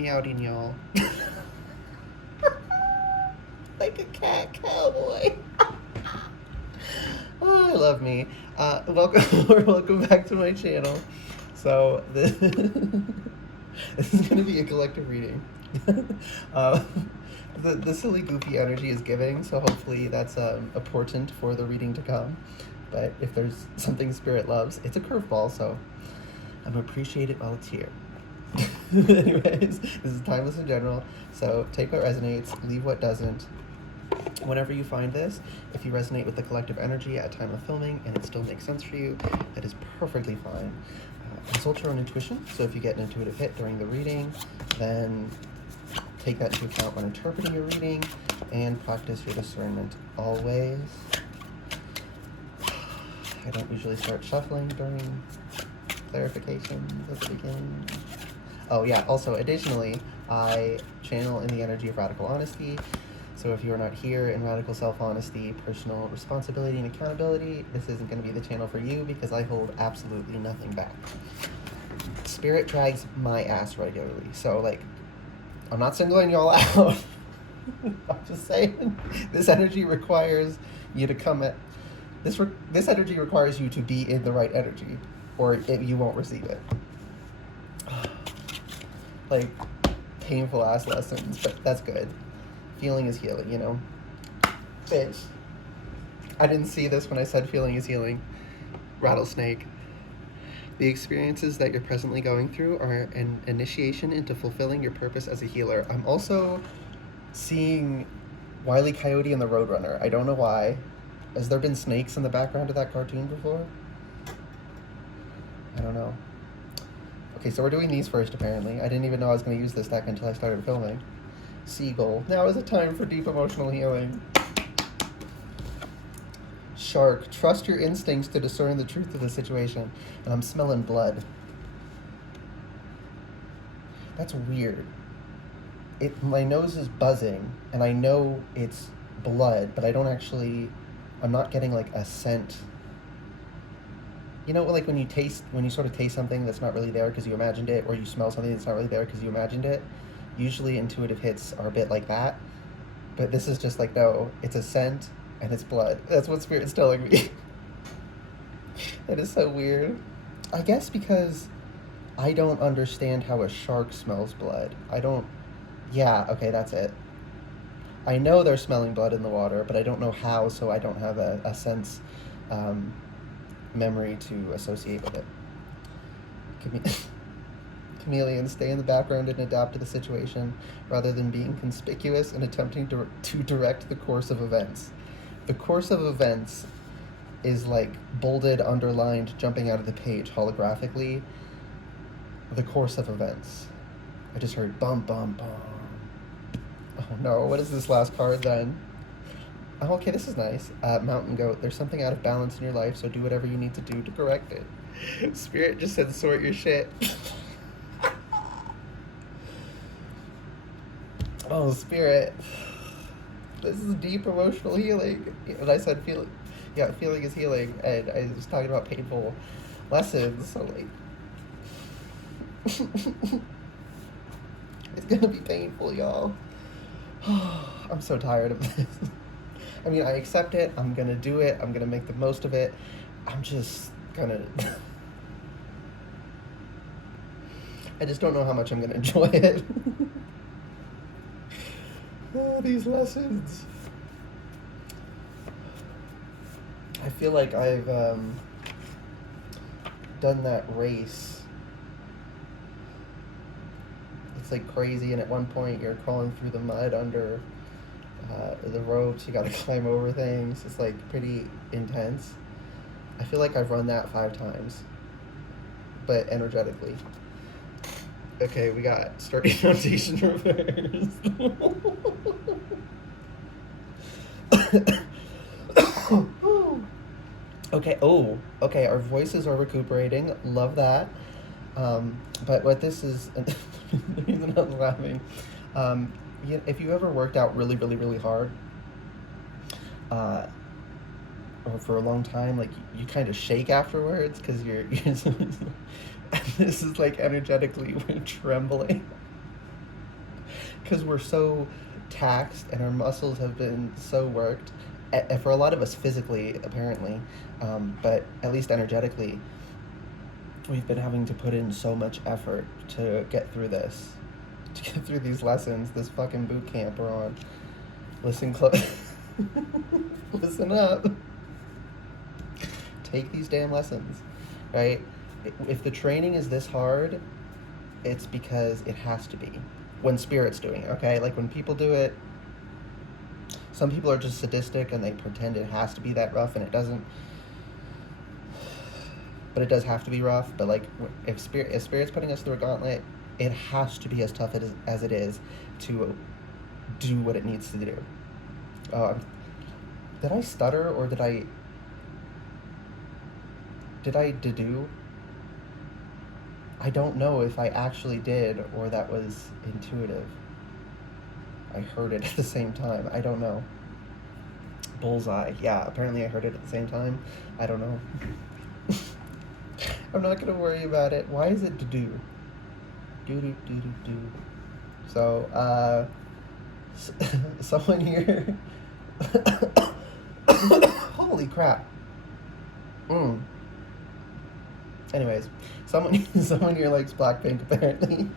Meowing, y'all. Like a cat cowboy. Oh, I love me. Welcome or welcome back to my channel. So this, this is going to be a collective reading. uh, the silly goofy energy is giving, so hopefully that's a portent for the reading to come. But if there's something spirit loves, it's a curveball, so I'm gonna appreciate it while it's here. Anyways, this is timeless in general, so take what resonates, leave what doesn't. Whenever you find this, if you resonate with the collective energy at time of filming and it still makes sense for you, that is perfectly fine. Consult your own intuition, so if you get an intuitive hit during the reading, then take that into account when interpreting your reading, and practice your discernment always. I don't usually start shuffling during clarifications at the beginning. Oh yeah, also additionally, I channel in the energy of radical honesty. So if you're not here in radical self-honesty, personal responsibility, and accountability, this isn't going to be the channel for you because I hold absolutely nothing back. Spirit drags my ass regularly, so like, I'm not singling y'all out. I'm just saying, this energy requires you to come at, this energy requires you to be in the right energy, or you won't receive it. Like, painful ass lessons, but that's good. Feeling is healing, you know? Bitch. I didn't see this when I said feeling is healing. Rattlesnake. The experiences that you're presently going through are an initiation into fulfilling your purpose as a healer. I'm also seeing Wile E. Coyote and the Roadrunner. I don't know why. Has there been snakes in the background of that cartoon before? I don't know. Okay, so we're doing these first, apparently. I didn't even know I was going to use this deck until I started filming. Seagull. Now is a time for deep emotional healing. Shark. Trust your instincts to discern the truth of the situation. And I'm smelling blood. That's weird. My nose is buzzing, and I know it's blood, but I don't actually... I'm not getting, like, a scent. You know, like when you sort of taste something that's not really there because you imagined it, or you smell something that's not really there because you imagined it? Usually intuitive hits are a bit like that, but this is just like, no, it's a scent and it's blood. That's what Spirit's telling me. That is so weird. I guess because I don't understand how a shark smells blood. Yeah, okay, that's it. I know they're smelling blood in the water, but I don't know how, so I don't have a sense memory to associate with it. Chameleons stay in the background and adapt to the situation rather than being conspicuous and attempting to direct the course of events. The course of events is like bolded, underlined, jumping out of the page holographically. The course of events. I just heard bum, bum, bum. Oh no, what is this last card then? Oh, okay, this is nice. Mountain Goat. There's something out of balance in your life, so do whatever you need to do to correct it. Spirit just said sort your shit. Oh, Spirit. This is deep emotional healing. And I said feeling is healing, and I was talking about painful lessons, so like... It's gonna be painful, y'all. I'm so tired of this. I mean, I accept it, I'm gonna do it, I'm gonna make the most of it. I'm just gonna... I just don't know how much I'm gonna enjoy it. Oh, these lessons. I feel like I've done that race. It's like crazy, and at one point you're crawling through the mud under the ropes. You gotta climb over things. It's like pretty intense. I feel like I've run that 5 times, but energetically. Okay, we got sturdy foundation reverse. Okay, okay, our voices are recuperating. Love that. But what this is, the reason I'm laughing, if you ever worked out really, really, really hard, or for a long time, like you kind of shake afterwards because you're this is like energetically we're trembling. because we're so taxed and our muscles have been so worked, for a lot of us physically, apparently, but at least energetically, we've been having to put in so much effort to get through this, to get through these lessons, this fucking boot camp we're on. Listen close. Listen up. Take these damn lessons, right? If the training is this hard, it's because it has to be. When Spirit's doing it, okay? Like when people do it, some people are just sadistic and they pretend it has to be that rough, and it doesn't. But it does have to be rough. But like, if Spirit's putting us through a gauntlet, it has to be as tough as it is to do what it needs to do. Did I stutter or did I do? I don't know if I actually did or that was intuitive. I heard it at the same time. I don't know. Bullseye. Yeah, apparently I heard it at the same time. I don't know. I'm not gonna worry about it. Why is it to do? Do. So, someone here. Holy crap. Anyways, someone here likes Blackpink apparently.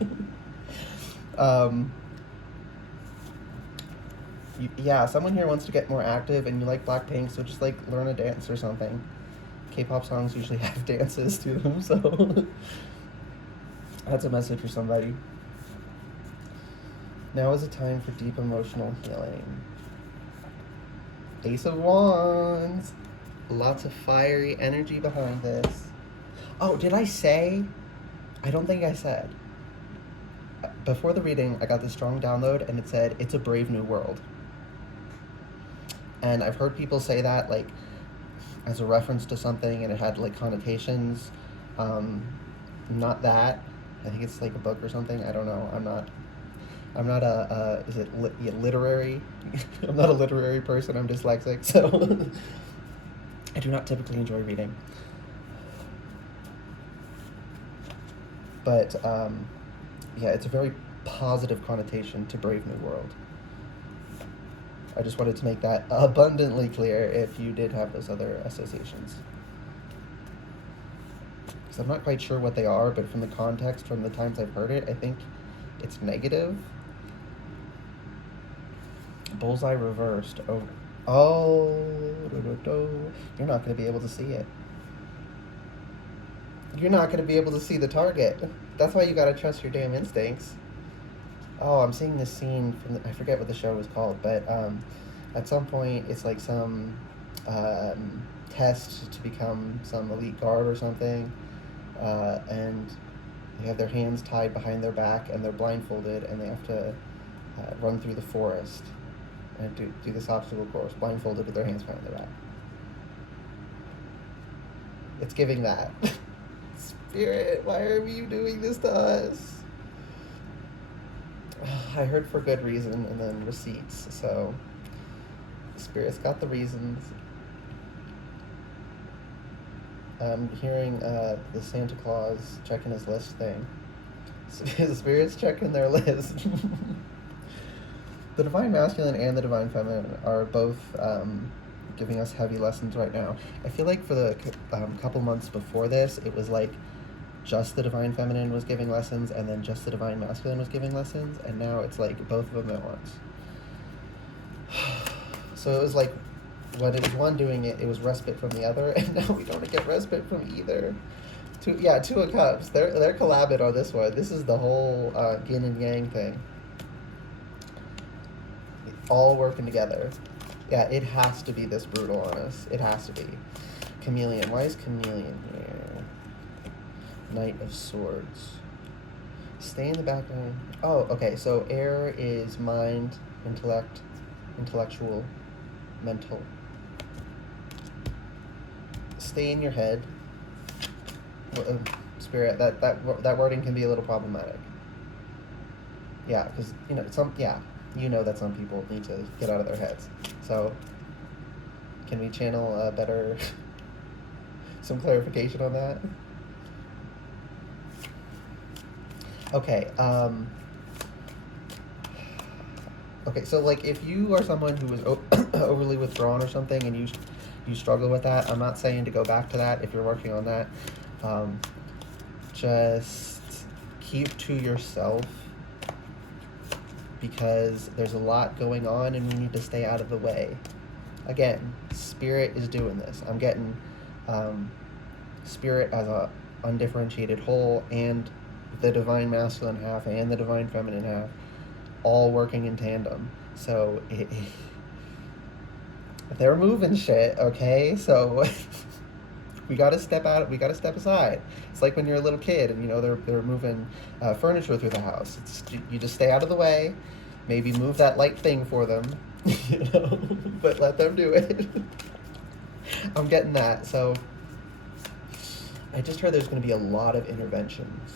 Yeah, someone here wants to get more active, and you like Blackpink, so just like learn a dance or something. K-pop songs usually have dances to them, so that's a message for somebody. Now is a time for deep emotional healing. Ace of Wands. Lots of fiery energy behind this. Oh, did I say? I don't think I said. Before the reading, I got this strong download, and it said, it's a brave new world. And I've heard people say that, like, as a reference to something, and it had, like, connotations. Not that. I think it's, like, a book or something. I don't know. I'm not a is it literary? I'm not a literary person. I'm dyslexic, so I do not typically enjoy reading. But, yeah, it's a very positive connotation to Brave New World. I just wanted to make that abundantly clear if you did have those other associations. Because I'm not quite sure what they are, but from the context, from the times I've heard it, I think it's negative. Bullseye reversed. You're not going to be able to see it. You're not going to be able to see the target. That's why you got to trust your damn instincts. Oh, I'm seeing this scene from I forget what the show was called, but at some point it's like some test to become some elite guard or something, and they have their hands tied behind their back and they're blindfolded and they have to run through the forest and do this obstacle course blindfolded with their hands behind their back. It's giving that. Spirit, why are you doing this to us? I heard for good reason and then receipts, so Spirit's got the reasons. I'm hearing the Santa Claus checking his list thing. Spirit's checking their list. The Divine Masculine and the Divine Feminine are both giving us heavy lessons right now. I feel like for the couple months before this, it was like just the Divine Feminine was giving lessons and then just the Divine Masculine was giving lessons, and now it's like both of them at once. So it was like when it was one doing it, it was respite from the other, and now we don't get respite from either. Two of Cups. They're collabing on this one. This is the whole yin and yang thing. All working together. Yeah, it has to be this brutal on us. It has to be. Chameleon. Why is Chameleon here? Knight of Swords. Stay in the background. Oh, okay. So air is mind, intellect, intellectual, mental. Stay in your head. Spirit. That wording can be a little problematic. Yeah, because you know that some people need to get out of their heads. So, can we channel better, some clarification on that? Okay, Okay, so like if you are someone who is overly withdrawn or something, and you struggle with that, I'm not saying to go back to that if you're working on that. Um, just keep to yourself, because there's a lot going on and we need to stay out of the way. Again, spirit is doing this. I'm getting spirit as a undifferentiated whole, and the divine masculine half and the divine feminine half all working in tandem. So they're moving shit, okay? So we gotta step out. We gotta step aside. It's like when you're a little kid and they're moving furniture through the house. You just stay out of the way. Maybe move that light thing for them, but let them do it. I'm getting that. So I just heard there's going to be a lot of interventions.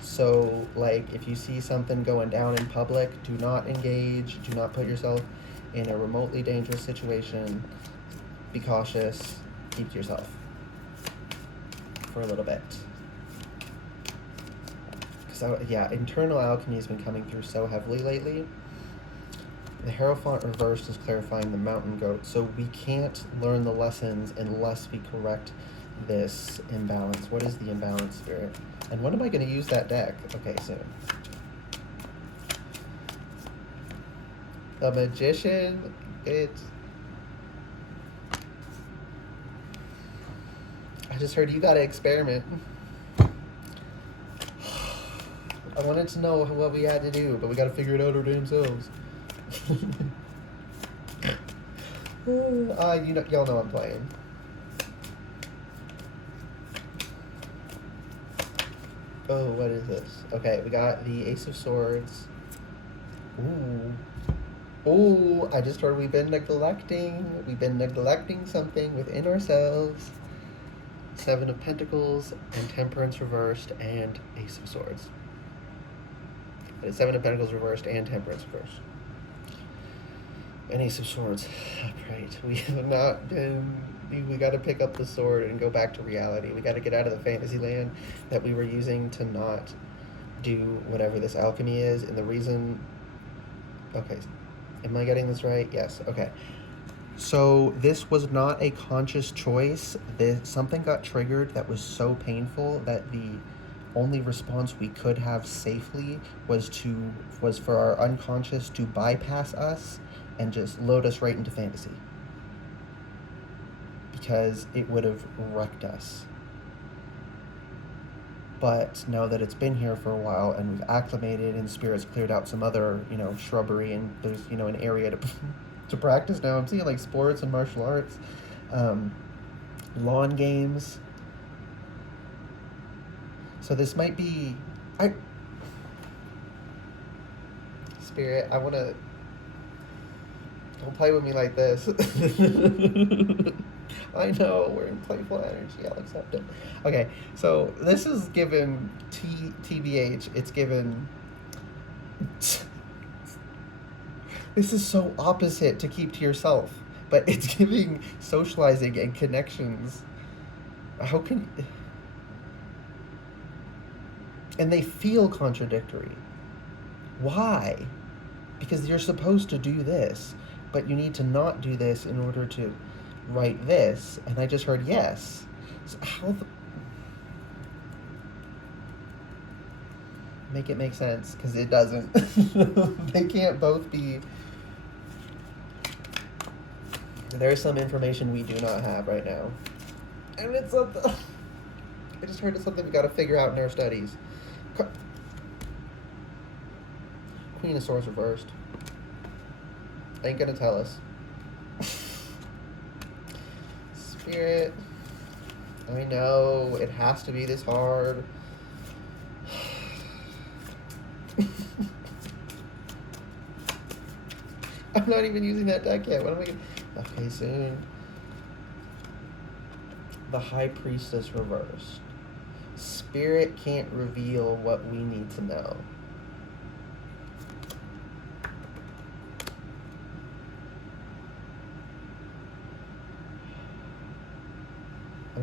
So, like, if you see something going down in public, do not engage. Do not put yourself in a remotely dangerous situation. Be cautious. Keep to yourself for a little bit. Because, yeah, internal alchemy has been coming through so heavily lately. The Hierophant reversed is clarifying the mountain goat. So we can't learn the lessons unless we correct this imbalance. What is the imbalance, Spirit? And when am I going to use that deck? Okay, soon. The Magician, I just heard you got to experiment. I wanted to know what we had to do, but we got to figure it out our damn selves. Y'all know I'm playing. Oh, what is this? Okay, we got the Ace of Swords. Ooh. Ooh, I just heard we've been neglecting something within ourselves. Seven of Pentacles and Temperance reversed and Ace of Swords. Seven of Pentacles reversed and Temperance reversed. And Ace of Swords upright. We have not been... We got to pick up the sword and go back to reality. We got to get out of the fantasy land that we were using to not do whatever this alchemy is. And the reason... Okay, am I getting this right? Yes, okay. So this was not a conscious choice. Something got triggered that was so painful that the only response we could have safely was for our unconscious to bypass us and just load us right into fantasy, because it would have wrecked us. But now that it's been here for a while and we've acclimated and Spirit's cleared out some other, shrubbery, and there's, an area to practice now. I'm seeing like sports and martial arts, lawn games. So this might be... Spirit, I want to... Don't play with me like this. I know, we're in playful energy. I'll accept it. Okay, so this is given TBH. It's given... This is so opposite to keep to yourself, but it's giving socializing and connections. How can... And they feel contradictory. Why? Because you're supposed to do this, but you need to not do this in order to write this. And I just heard yes. So how the... Make it make sense, because it doesn't. They can't both be... There's some information we do not have right now. And it's something... I just heard it's something we got to figure out in our studies. Queen of Swords reversed. Ain't gonna tell us. Spirit, I know it has to be this hard. I'm not even using that deck yet. What am I gonna... Okay, soon. The High Priestess reversed. Spirit can't reveal what we need to know.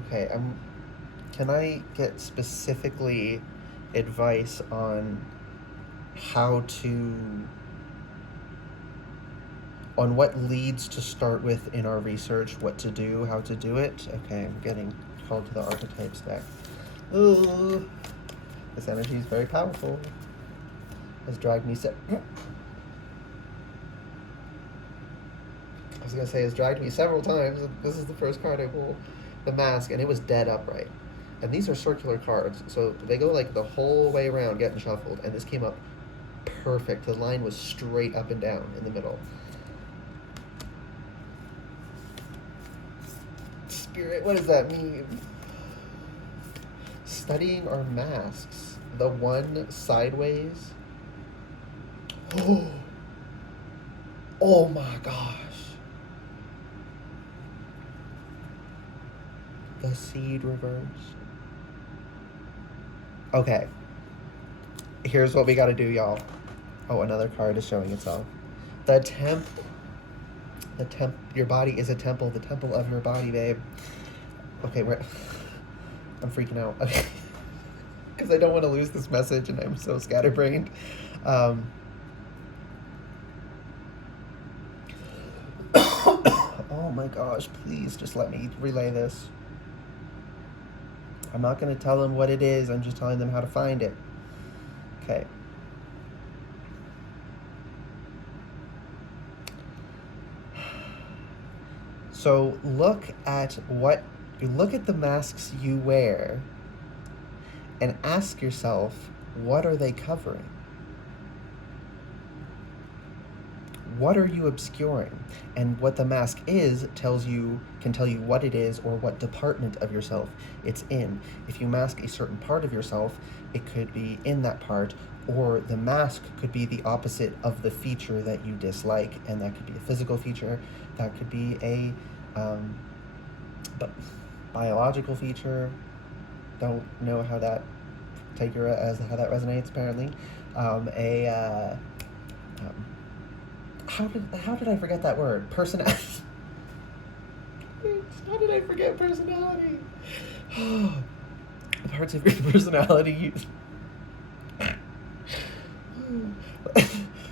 Okay, can I get specifically advice on how to on what leads to start with in our research, what to do, how to do it. Okay, I'm getting called to the archetypes deck. Ooh, this energy is very powerful. Has dragged me I was gonna say it's dragged me several times. This is the first card I pulled, the Mask, and it was dead upright. And these are circular cards, so they go like the whole way around getting shuffled, and this came up perfect. The line was straight up and down in the middle. Spirit, what does that mean? Studying our masks. The one sideways. Oh my gosh. The seed reversed. Okay. Here's what we gotta do, y'all. Oh, another card is showing itself. The temple. Your body is a temple. The temple of your body, babe. Okay, I'm freaking out. Okay. Because I don't want to lose this message and I'm so scatterbrained. Oh my gosh, please just let me relay this. I'm not going to tell them what it is. I'm just telling them how to find it. Okay. So look at the masks you wear and ask yourself, what are they covering? What are you obscuring? And what the mask is can tell you what it is or what department of yourself it's in. If you mask a certain part of yourself, it could be in that part, or the mask could be the opposite of the feature that you dislike, and that could be a physical feature, that could be a biological feature. Don't know how that how that resonates. Apparently, how did I forget that word? Personality. How did I forget personality? Parts of your personality.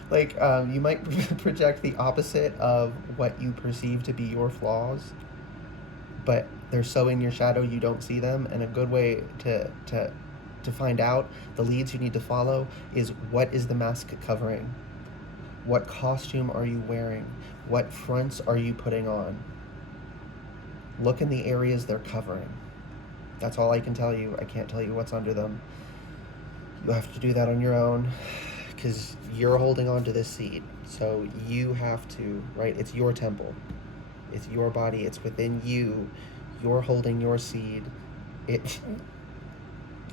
Like, you might project the opposite of what you perceive to be your flaws, but they're so in your shadow you don't see them. And a good way to find out the leads you need to follow is, what is the mask covering? What costume are you wearing? What fronts are you putting on? Look in the areas they're covering. That's all I can tell you. I can't tell you what's under them. You have to do that on your own, because you're holding on to this seed. So you have to, right? It's your temple. It's your body. It's within you. You're holding your seed.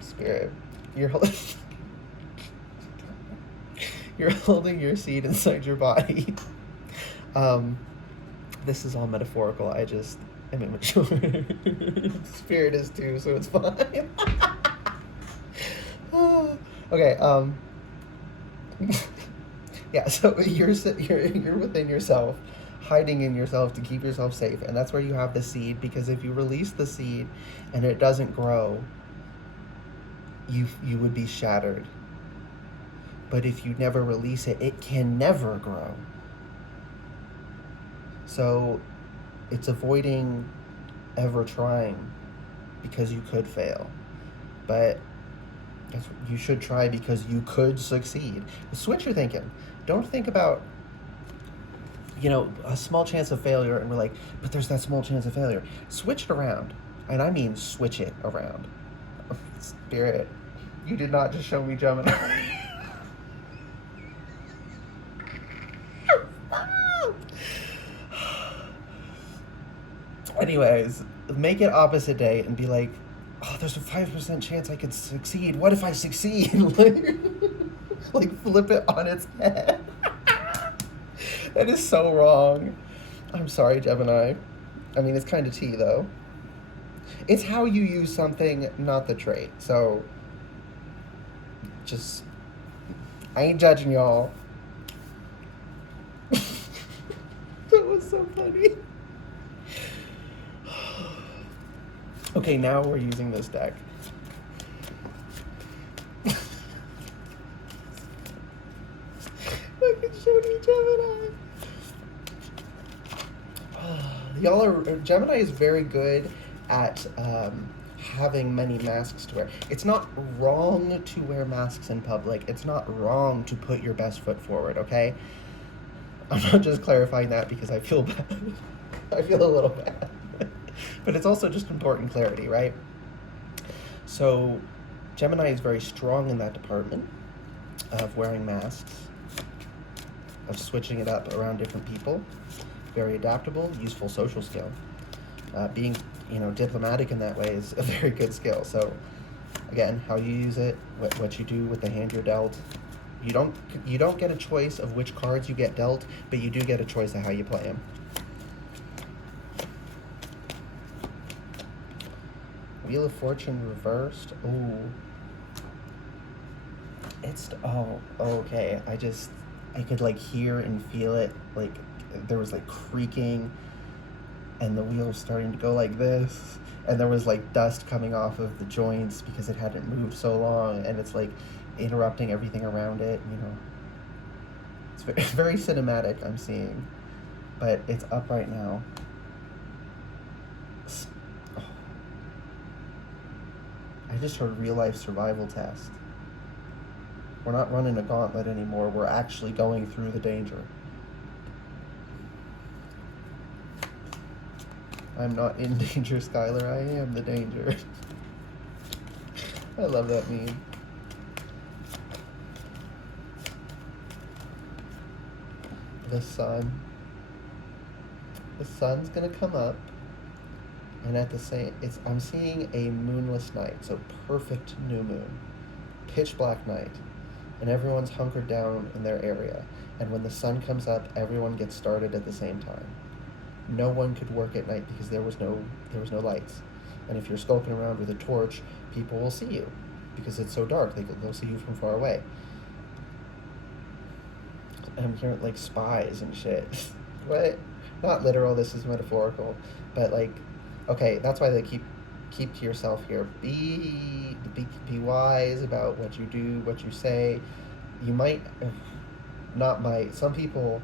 Spirit, you're holding your seed inside your body. This is all metaphorical. I just am immature. Spirit is too, so it's fine. Okay. Yeah. So you're within yourself, hiding in yourself to keep yourself safe, and that's where you have the seed. Because if you release the seed and it doesn't grow, you would be shattered. But if you never release it, it can never grow. So it's avoiding ever trying, because you could fail. But you should try, because you could succeed. Switch your thinking. Don't think about, a small chance of failure, and we're like, but there's that small chance of failure. Switch it around. And I mean switch it around. Spirit, you did not just show me Gemini. Anyways, make it opposite day and be like, oh, there's a 5% chance I could succeed. What if I succeed? Like flip it on its head. That is so wrong. I'm sorry, Gemini. I mean, it's kind of tea, though. It's how you use something, not the trait. So, I ain't judging y'all. That was so funny. Okay, now we're using this deck. Fucking Shoni Gemini. Gemini is very good at having many masks to wear. It's not wrong to wear masks in public. It's not wrong to put your best foot forward, okay? I'm not just clarifying that because I feel bad. I feel a little bad. But it's also just important clarity, right? So Gemini is very strong in that department of wearing masks, of switching it up around different people. Very adaptable, useful social skill. Being, diplomatic in that way is a very good skill. So, again, how you use it, what you do with the hand you're dealt. You don't get a choice of which cards you get dealt, but you do get a choice of how you play them. Wheel of Fortune reversed. Ooh. Okay. I could hear and feel it. There was creaking, and the wheel was starting to go like this, and there was dust coming off of the joints because it hadn't moved so long, and it's interrupting everything around it. It's very cinematic, I'm seeing, but it's up right now. I just heard real life survival test. We're not running a gauntlet anymore. We're actually going through the danger. I'm not in danger, Skylar. I am the danger. I love that meme. The sun. The sun's gonna come up, and I'm seeing a moonless night, so perfect new moon, pitch black night, and everyone's hunkered down in their area. And when the sun comes up, everyone gets started at the same time. No one could work at night because there was no lights. And if you're skulking around with a torch, people will see you because it's so dark. They'll see you from far away. And I'm hearing spies and shit. What? Not literal. This is metaphorical. But okay, that's why they keep to yourself here. Be wise about what you do, what you say. You might, some people.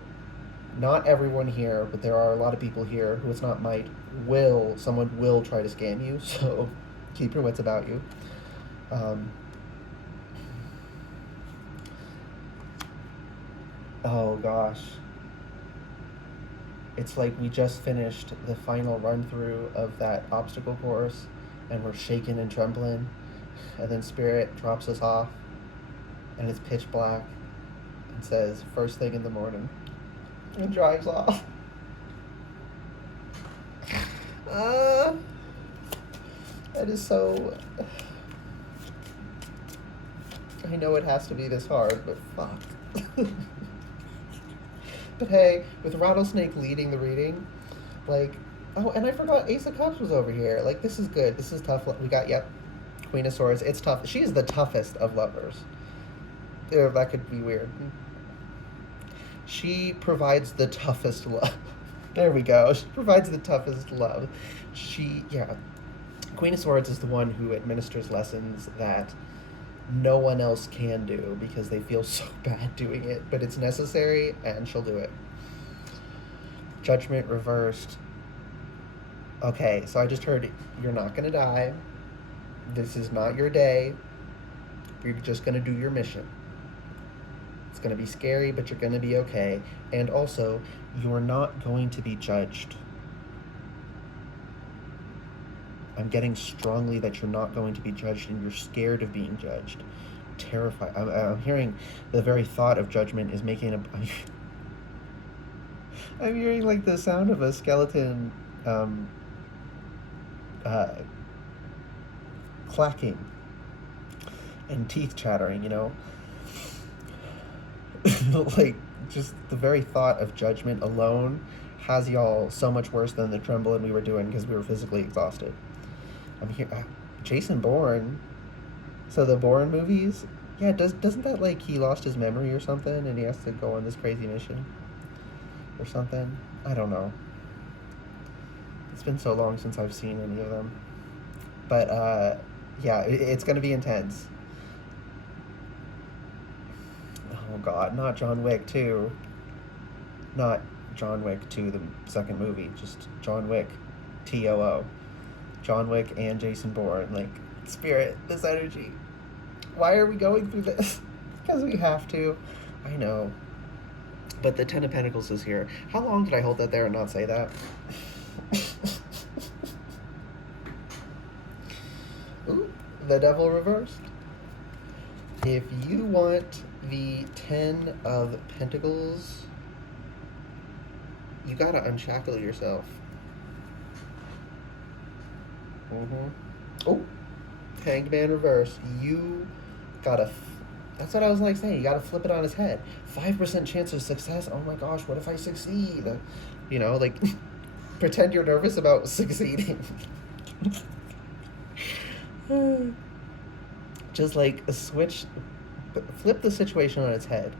Not everyone here, but there are a lot of people here who it's not someone will try to scam you, so keep your wits about you. Oh gosh. It's we just finished the final run through of that obstacle course, and we're shaking and trembling, and then Spirit drops us off, and it's pitch black, and says, first thing in the morning. And drives off. That is so. I know it has to be this hard, but fuck. But hey, with Rattlesnake leading the reading, and I forgot Ace of Cups was over here. This is good. This is tough. We got, Queen of Swords. It's tough. She is the toughest of lovers. That could be weird. She provides the toughest love. There we go. She provides the toughest love. Queen of Swords is the one who administers lessons that no one else can do because they feel so bad doing it, but it's necessary, and she'll do it. Judgment reversed. Okay, so I just heard, you're not gonna die. This is not your day. You're just gonna do your mission. It's going to be scary, but you're going to be okay. And also, you're not going to be judged. I'm getting strongly that you're not going to be judged, and you're scared of being judged. Terrified. I'm hearing the very thought of judgment is making I'm hearing the sound of a skeleton clacking and teeth chattering, just the very thought of judgment alone has y'all so much worse than the trembling we were doing because we were physically exhausted. I'm here. Jason Bourne. So the Bourne movies, doesn't that he lost his memory or something, and he has to go on this crazy mission or something? I don't know. It's been so long since I've seen any of them. But it's gonna be intense. Oh God, not John Wick 2. Not John Wick 2, the second movie. Just John Wick, TOO. John Wick and Jason Bourne. Like, Spirit, this energy. Why are we going through this? Because we have to. I know. But the Ten of Pentacles is here. How long did I hold that there and not say that? Ooh, the Devil reversed. If you want the Ten of Pentacles, you gotta unshackle yourself. Oh, Hanged Man reverse. You gotta. That's what I was like saying. You gotta flip it on his head. 5% chance of success. Oh my gosh, what if I succeed? You know, like, pretend you're nervous about succeeding. Just like a switch, flip the situation on its head.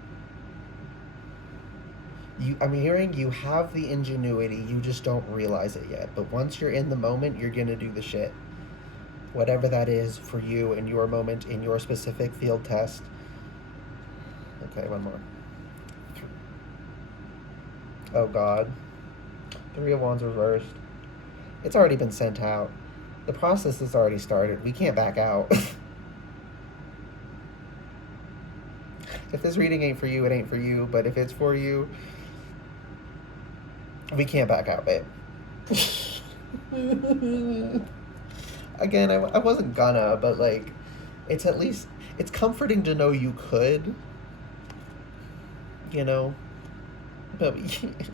I'm hearing you have the ingenuity, you just don't realize it yet. But once you're in the moment, you're gonna do the shit. Whatever that is for you in your moment, in your specific field test. Okay, one more. Oh God. Three of Wands reversed. It's already been sent out. The process has already started. We can't back out. If this reading ain't for you, it ain't for you. But if it's for you, we can't back out, babe. Again, I wasn't gonna, but like, it's at least, it's comforting to know you could, you know, but we can't.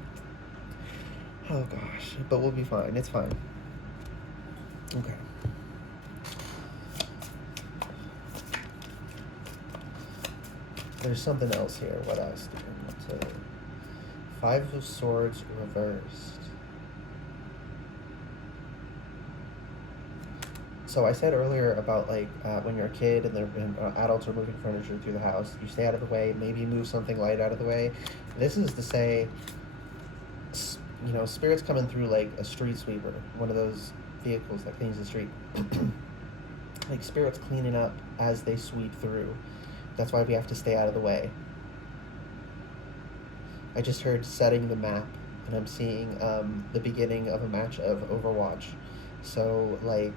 Oh gosh, but we'll be fine. It's fine. Okay. There's something else here. What else? Five of Swords reversed. So I said earlier about like when you're a kid and adults are moving furniture through the house, you stay out of the way, maybe move something light out of the way. This is to say, you know, Spirit's coming through like a street sweeper, one of those vehicles that cleans the street. Like Spirit's cleaning up as they sweep through. That's why we have to stay out of the way. I just heard setting the map, and I'm seeing the beginning of a match of Overwatch. So like,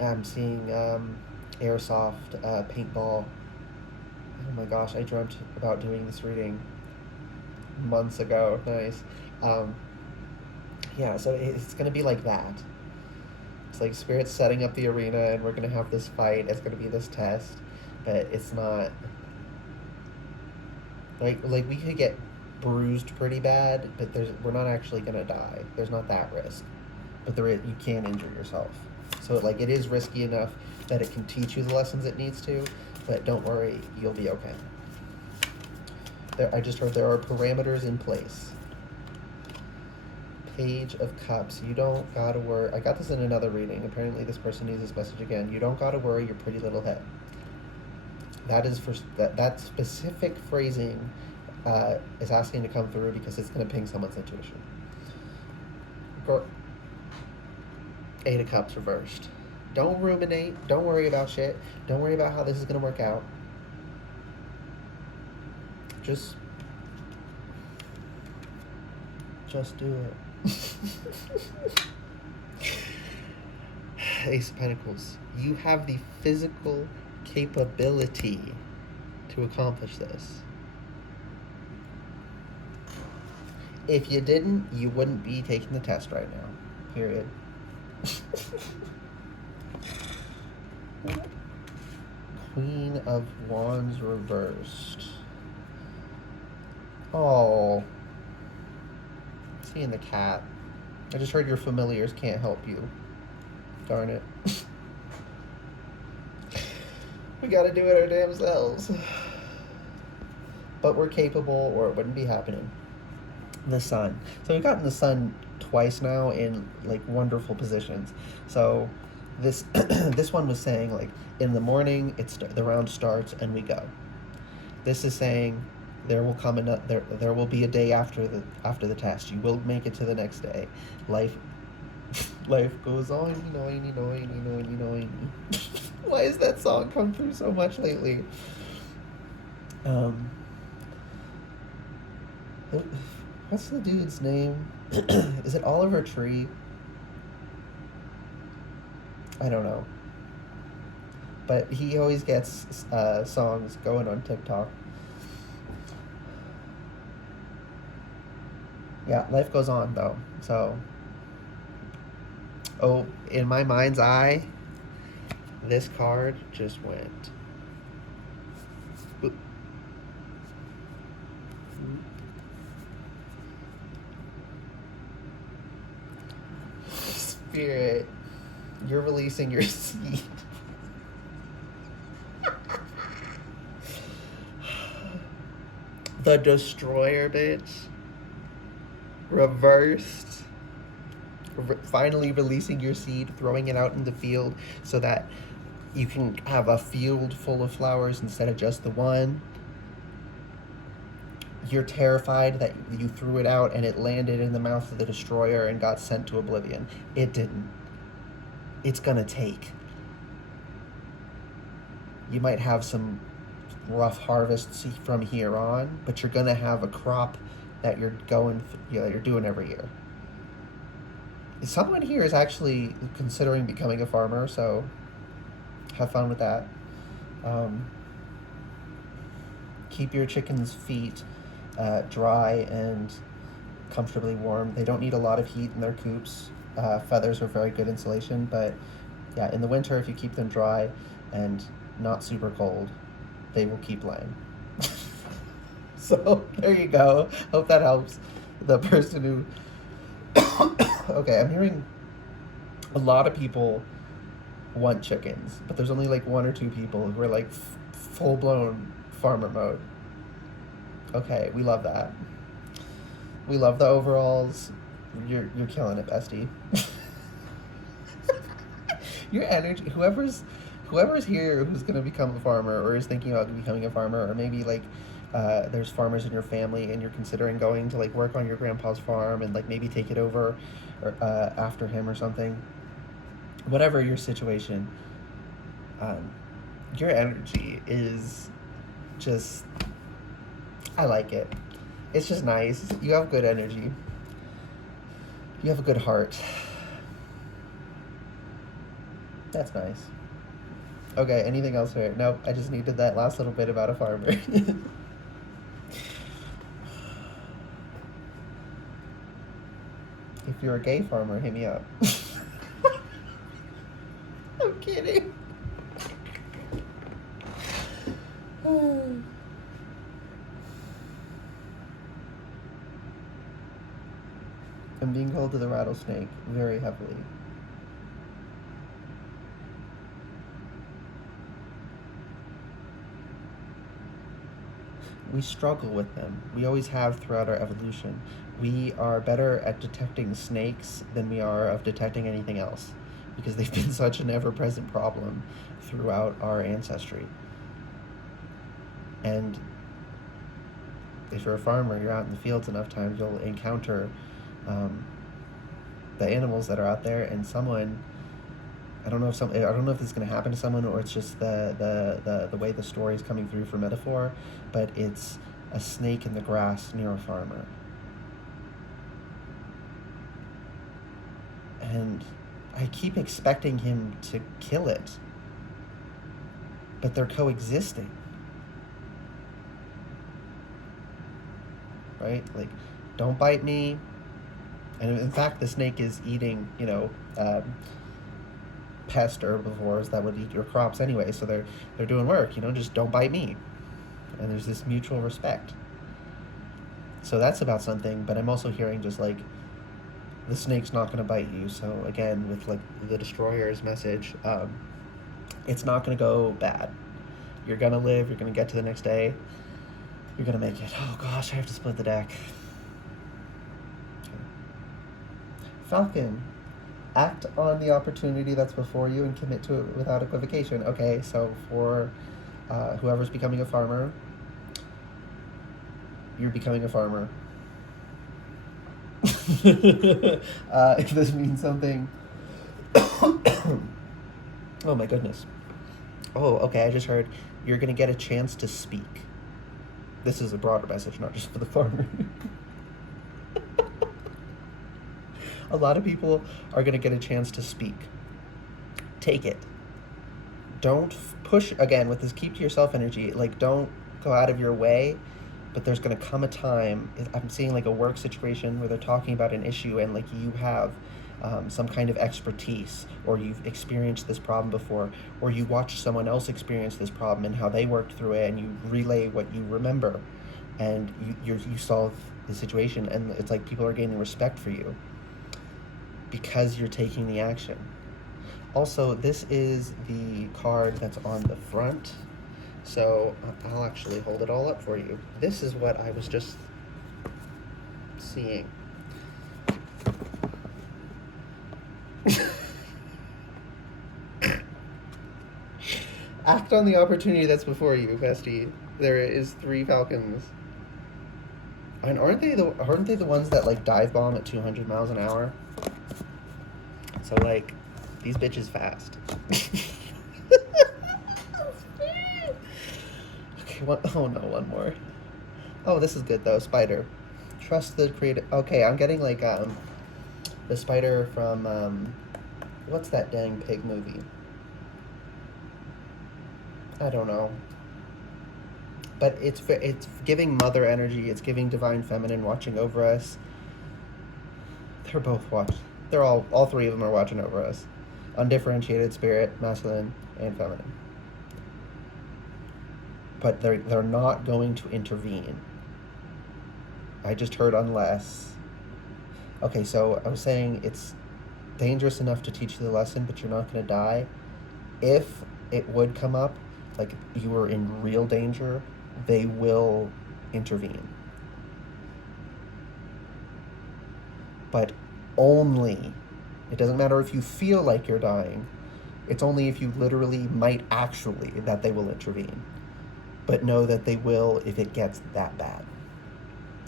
I'm seeing airsoft, paintball. Oh my gosh, I dreamt about doing this reading months ago. Nice. Yeah, so it's going to be like that. It's like Spirit's setting up the arena, and we're going to have this fight. It's going to be this test, but it's not... Like we could get bruised pretty bad, but we're not actually going to die. There's not that risk. But you can injure yourself. So like it is risky enough that it can teach you the lessons it needs to, but don't worry, you'll be okay. I just heard there are parameters in place. Page of Cups. You don't gotta worry. I got this in another reading. Apparently this person needs this message again. You don't gotta worry your pretty little head. That is for that specific phrasing is asking to come through because it's going to ping someone's intuition. Eight of Cups reversed. Don't ruminate. Don't worry about shit. Don't worry about how this is going to work out. Just do it. Ace of Pentacles. You have the physical capability to accomplish this. If you didn't, you wouldn't be taking the test right now. Period. Queen of Wands reversed. Oh. Seeing the cat. I just heard your familiars can't help you. Darn it. We gotta do it our damn selves. But we're capable, or it wouldn't be happening. The Sun. So we've gotten the Sun twice now in like wonderful positions. So this this one was saying like in the morning the round starts and we go. This is saying there will come there will be a day after the test. You will make it to the next day. Life goes on, you know. Why has that song come through so much What's the dude's name? Is it Oliver Tree? I don't know. But he always gets songs going on TikTok. Yeah, life goes on though. So, oh, in my mind's eye, this card just went. Oop. Spirit, you're releasing your seed. The Destroyer, bitch. Reversed. Finally releasing your seed, throwing it out in the field so that you can have a field full of flowers instead of just the one. You're terrified that you threw it out and it landed in the mouth of the Destroyer and got sent to oblivion. It didn't. It's gonna take. You might have some rough harvests from here on, but you're gonna have a crop that you're you're doing every year. Someone here is actually considering becoming a farmer, so have fun with that. Keep your chickens' feet dry and comfortably warm. They don't need a lot of heat in their coops. Feathers are very good insulation, but yeah, in the winter, if you keep them dry and not super cold, they will keep laying. So there you go. Hope that helps the person who. Okay, I'm hearing a lot of people want chickens, but there's only like one or two people who are like full blown farmer mode. Okay, we love that. We love the overalls. You're killing it, bestie. Your energy, whoever's here who's gonna become a farmer or is thinking about becoming a farmer, or maybe like there's farmers in your family and you're considering going to like work on your grandpa's farm and like maybe take it over or after him or something. Whatever your situation, your energy is just, I like it. It's just nice. You have good energy. You have a good heart. That's nice. Okay, anything else here? Nope, I just needed that last little bit about a farmer. If you're a gay farmer, hit me up. I'm kidding. I'm being called to the rattlesnake very heavily. We struggle with them. We always have throughout our evolution. We are better at detecting snakes than we are of detecting anything else because they've been such an ever-present problem throughout our ancestry. And if you're a farmer, you're out in the fields enough times, you'll encounter the animals that are out there, and someone, I don't know if this is going to happen to someone or it's just the way the story is coming through for metaphor, but it's a snake in the grass near a farmer. And I keep expecting him to kill it, but they're coexisting. Right? Like, don't bite me. And in fact, the snake is eating, pest herbivores that would eat your crops anyway. So they're doing work, just don't bite me. And there's this mutual respect. So that's about something. But I'm also hearing just like the snake's not going to bite you. So again, with like the Destroyer's message, it's not going to go bad. You're going to live. You're going to get to the next day. You're going to make it. Oh gosh, I have to split the deck. Falcon, act on the opportunity that's before you and commit to it without equivocation. Okay, so for whoever's becoming a farmer, you're becoming a farmer. If this means something. Oh my goodness. Oh, okay, I just heard you're going to get a chance to speak. This is a broader message, not just for the farmer. A lot of people are going to get a chance to speak. Take it. Don't push, again, with this keep to yourself energy, like, don't go out of your way, but there's going to come a time, I'm seeing like a work situation where they're talking about an issue and like you have some kind of expertise, or you've experienced this problem before, or you watched someone else experience this problem and how they worked through it, and you relay what you remember, and you solve the situation, and it's like people are gaining respect for you because you're taking the action. Also, this is the card that's on the front, so I'll actually hold it all up for you. This is what I was just seeing. Act on the opportunity that's before you, bestie. There is 3 falcons. And aren't they the ones that like dive bomb at 200 miles an hour? So like, these bitches fast. Okay, one more. Oh, this is good though. Spider. Trust the creative. Okay, I'm getting like the spider from what's that dang pig movie? I don't know. But it's giving mother energy. It's giving divine feminine watching over us. They're both They're all 3 of them are watching over us. Undifferentiated spirit, masculine and feminine. But they're not going to intervene. I just heard unless. Okay, so I was saying it's dangerous enough to teach you the lesson, but you're not going to die. If it would come up, like you were in real danger, they will intervene. But only, it doesn't matter if you feel like you're dying, it's only if you literally might actually that they will intervene. But know that they will if it gets that bad.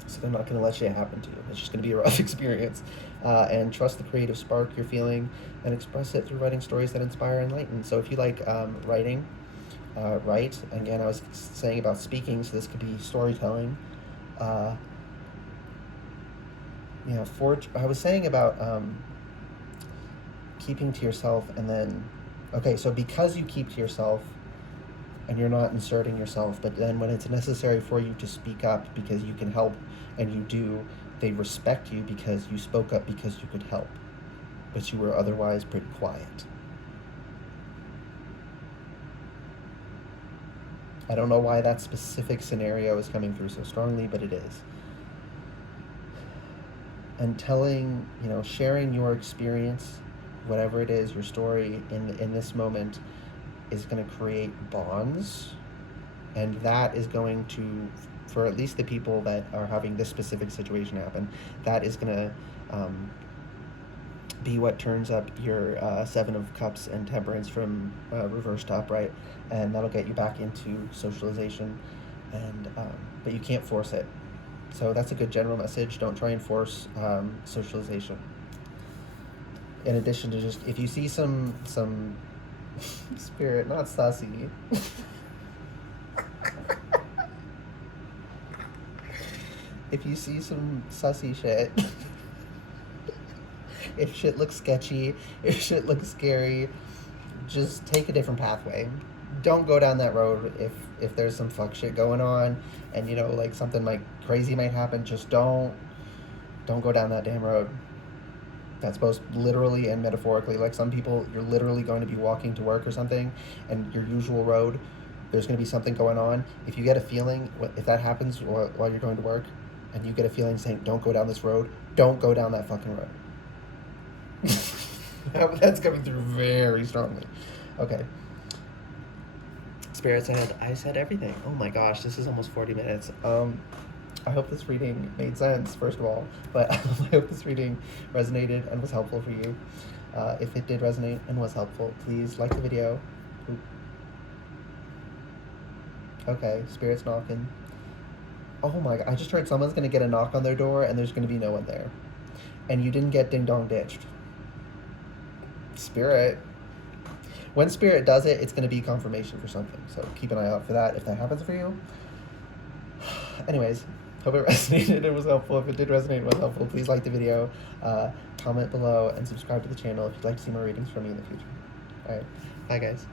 So they're not going to let shit happen to you. It's just going to be a rough experience. And trust the creative spark you're feeling and express it through writing stories that inspire and enlighten. So if you like writing, write. Again, I was saying about speaking, so this could be storytelling. I was saying about keeping to yourself, and then, okay, so because you keep to yourself and you're not inserting yourself, but then when it's necessary for you to speak up because you can help, and you do, they respect you because you spoke up because you could help, but you were otherwise pretty quiet. I don't know why that specific scenario is coming through so strongly, but it is. And sharing your experience, whatever it is, your story in this moment, is going to create bonds, and that is going to, for at least the people that are having this specific situation happen, that is going to be what turns up your 7 of Cups and Temperance from reverse to upright, and that'll get you back into socialization, and but you can't force it. So that's a good general message. Don't try and force socialization. In addition to just, if you see some spirit, not sussy. If you see some sussy shit, if shit looks sketchy, if shit looks scary, just take a different pathway. Don't go down that road if there's some fuck shit going on, and like something like crazy might happen. Just don't go down that damn road. That's both literally and metaphorically. Like, some people, you're literally going to be walking to work or something, and your usual road, there's going to be something going on. If you get a feeling, if that happens while you're going to work, and you get a feeling saying, don't go down this road, don't go down that fucking road. That's coming through very strongly. Okay. Spirit said, I said everything. Oh my gosh, this is almost 40 minutes. I hope this reading made sense, first of all, but I hope this reading resonated and was helpful for you. If it did resonate and was helpful, please like the video. Oop. Okay, Spirit's knocking. Oh my god, I just heard someone's going to get a knock on their door and there's going to be no one there. And you didn't get ding-dong ditched. Spirit. When Spirit does it, it's going to be confirmation for something. So keep an eye out for that if that happens for you. Anyways, Hope it resonated and was helpful. If it did resonate and was helpful, please like the video, comment below, and subscribe to the channel if you'd like to see more readings from me in the future. Alright, bye guys.